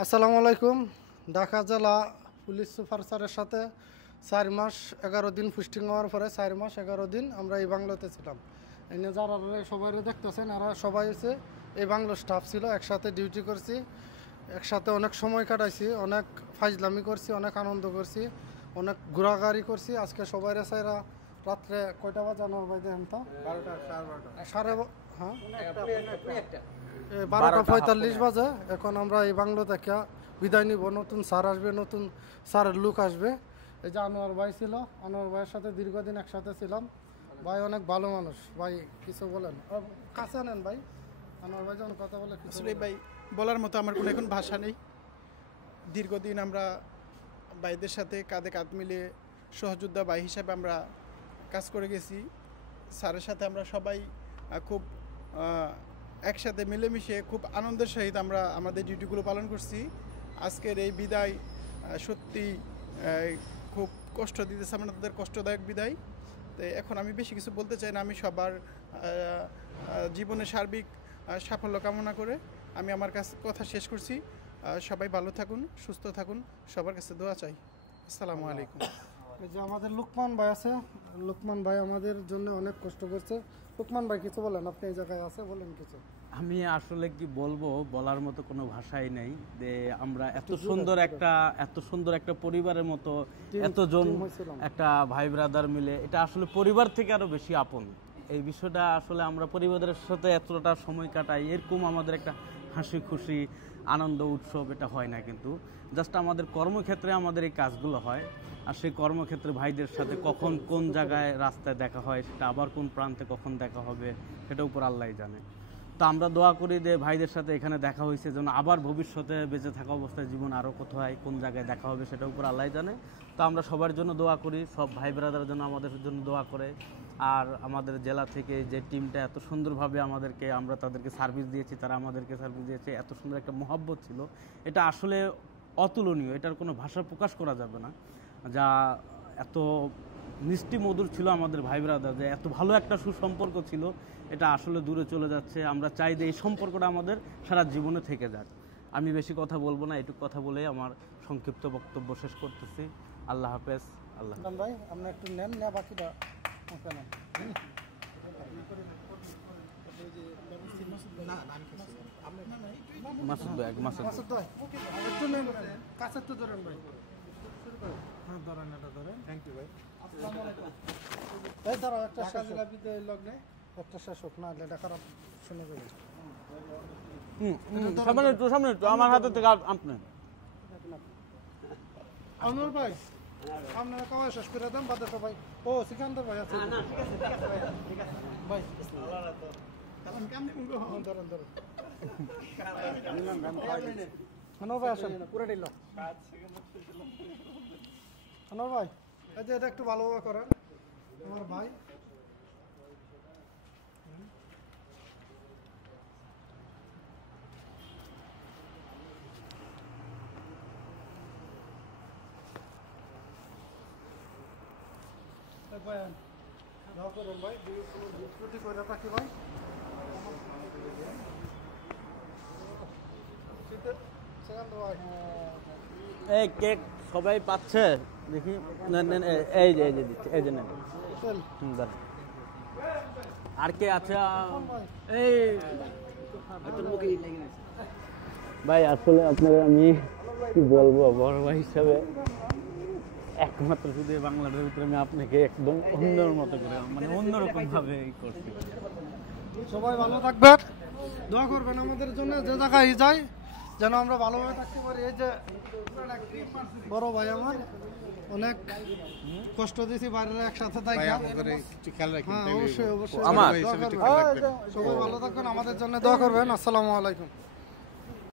আসসালামু আলাইকুম। ঢাকা জেলা পুলিশ সুপার স্যারের সাথে 4 মাস 11 দিন পোস্টিং হওয়ার পরে 4 মাস 11 দিন আমরা এই বাংলোতে ছিলাম। এনে যারা সবাই দেখতেছেন এরা সবাই হচ্ছে এই বাংলো স্টাফ ছিল, একসাথে ডিউটি করছি, একসাথে অনেক সময় কাটাইছি, অনেক ফাইজলামি করছি, অনেক আনন্দ করছি, অনেক ঘোরাঘুরি করছি। আজকে সবাই সাইরা রাত্রে কয়টা বাজে আনোয়ার ভাই দেখেন তো? 12:45 বাজে। এখন আমরা এই বাংলো থেকে বিদায় নিব। নতুন স্যার আসবে, নতুন স্যারের লুক আসবে। এই যে আনোয়ার ভাই ছিল, আনোয়ার ভাইয়ের সাথে দীর্ঘদিন একসাথে ছিলাম। ভাই অনেক ভালো মানুষ। ভাই কিছু বলেন, কাছে নেন ভাই। আনোয়ার ভাই যখন কথা বলে আসলে ভাই বলার মতো আমার কোনো এখন ভাষা নেই। দীর্ঘদিন আমরা ভাইদের সাথে কাঁধে কাঁধ মিলিয়ে সহযোদ্ধা ভাই হিসাবে আমরা কাজ করে গেছি। স্যারের সাথে আমরা সবাই খুব একসাথে মিলেমিশে খুব আনন্দের সহিত আমরা আমাদের ডিউটিগুলো পালন করছি। আজকের এই বিদায় সত্যি খুব কষ্ট দিতেছে, আমাদের কষ্টদায়ক বিদায়। তো এখন আমি বেশি কিছু বলতে চাই না। আমি সবার জীবনে সার্বিক সাফল্য কামনা করে আমি আমার কথা শেষ করছি। সবাই ভালো থাকুন, সুস্থ থাকুন, সবার কাছে দোয়া চাই। আসসালামু আলাইকুম। এই যে আমাদের লুকমান ভাই আছে, লুকমান ভাই আমাদের জন্য অনেক কষ্ট করছে। লুকমান ভাই কিছু বলেন, আপনি এই জায়গায় আছে, বলেন কিছু। আমি আসলে কি বলবো, বলার মতো কোনো ভাষাই নেই যে আমরা এত সুন্দর একটা পরিবারের মতো এতজন একটা ভাই ব্রাদার মিলে, এটা আসলে পরিবার থেকে আরো বেশি আপন। এই বিষয়টা আসলে আমরা পরিবারের সাথে এতটা সময় কাটাই, এরকম আমাদের একটা হাসি খুশি আনন্দ উৎসব এটা হয় না। কিন্তু জাস্ট আমাদের কর্মক্ষেত্রে আমাদের এই কাজগুলো হয়। আর সেই কর্মক্ষেত্রে ভাইদের সাথে কখন কোন জায়গায় রাস্তায় দেখা হয়, সেটা আবার কোন প্রান্তে কখন দেখা হবে সেটা উপর আল্লাহই জানে। তো আমরা দোয়া করি যে ভাইদের সাথে এখানে দেখা হয়েছে যেন আবার ভবিষ্যতে বেঁচে থাকা অবস্থায় জীবন আরও কোথায় কোন জায়গায় দেখা হবে সেটা উপর আল্লাহই জানে। তো আমরা সবার জন্য দোয়া করি, সব ভাই ব্রাদারের জন্য আমাদের জন্য দোয়া করে। আর আমাদের জেলা থেকে যে টিমটা এত সুন্দরভাবে আমরা তাদেরকে সার্ভিস দিয়েছি, তারা আমাদেরকে সার্ভিস দিয়েছে, এত সুন্দর একটা মহব্বত ছিল, এটা আসলে অতুলনীয়। এটার কোনো ভাষা প্রকাশ করা যাবে না। যা এত মিষ্টি মধুর ছিল আমাদের ভাই ব্রাদার, যে এত ভালো একটা সুসম্পর্ক ছিল, এটা আসলে দূরে চলে যাচ্ছে। আমরা চাই যে এই সম্পর্কটা আমাদের সারা জীবনে থেকে যাক। আমি বেশি কথা বলবো না, এটুকু কথা বলে আমার সংক্ষিপ্ত বক্তব্য শেষ করতেছি। আল্লাহ হাফেজ। আল্লাহ ভাই আপনি একটু নেন না, বাকিটা নেন। মাসুদ ভাই একটু নেন, কাছে তো ধরেন ভাই। হ্যাঁ ধরেন, এটা ধরেন। থ্যাংক ইউ ভাই। আসসালামু আলাইকুম। এই ধরো একটা কাজলা বিদায় লগ্নে একটা শেষ হোক, না এটা খারাপ শুনে যাবে। সামনে একটু আমার হাতে থেকে আপনি আনোয়ার ভাই আপনারা কাওয়া শেষ করে দেন, বাদে তো ভাই। ও শ্রীকান্ত ভাই আছে। না ঠিক আছে ভাই। ধরেন ধরেন। আনোয়ার ভাই আসেন, পুরোটাই লো। আনোয়ার ভাই এই যে এটা একটু ভালোভাবে করেন আমার ভাই। ভাই দাও করেন ভাই, দুটি করে থাকি ভাই। এই কেক সবাই পাচ্ছে দেখি। এই যে দিচ্ছে, এই যে নেন। আর কে আছে? এই ভাই আসলে আপনাকে আমি কি বলবো, বড় ভাই হিসাবে একমাত্র শুধু বাংলাদেশের ভিতরে আমি আপনাকে একদম অন্যর মতো করে, মানে অন্যরকম ভাবে করছি। সবাই ভালো থাকবেন, দোয়া করবেন আমাদের জন্য, যে জায়গায় যাই যেন আমরা ভালোভাবে থাকতে পারি। এই যে বড় ভাই আমার অনেক কষ্ট দিয়েছি, বাইরে একসাথে থাকি। অবশ্যই অবশ্যই সবাই ভালো থাকবেন, আমাদের জন্য দোয়া করবেন। আসসালামু আলাইকুম।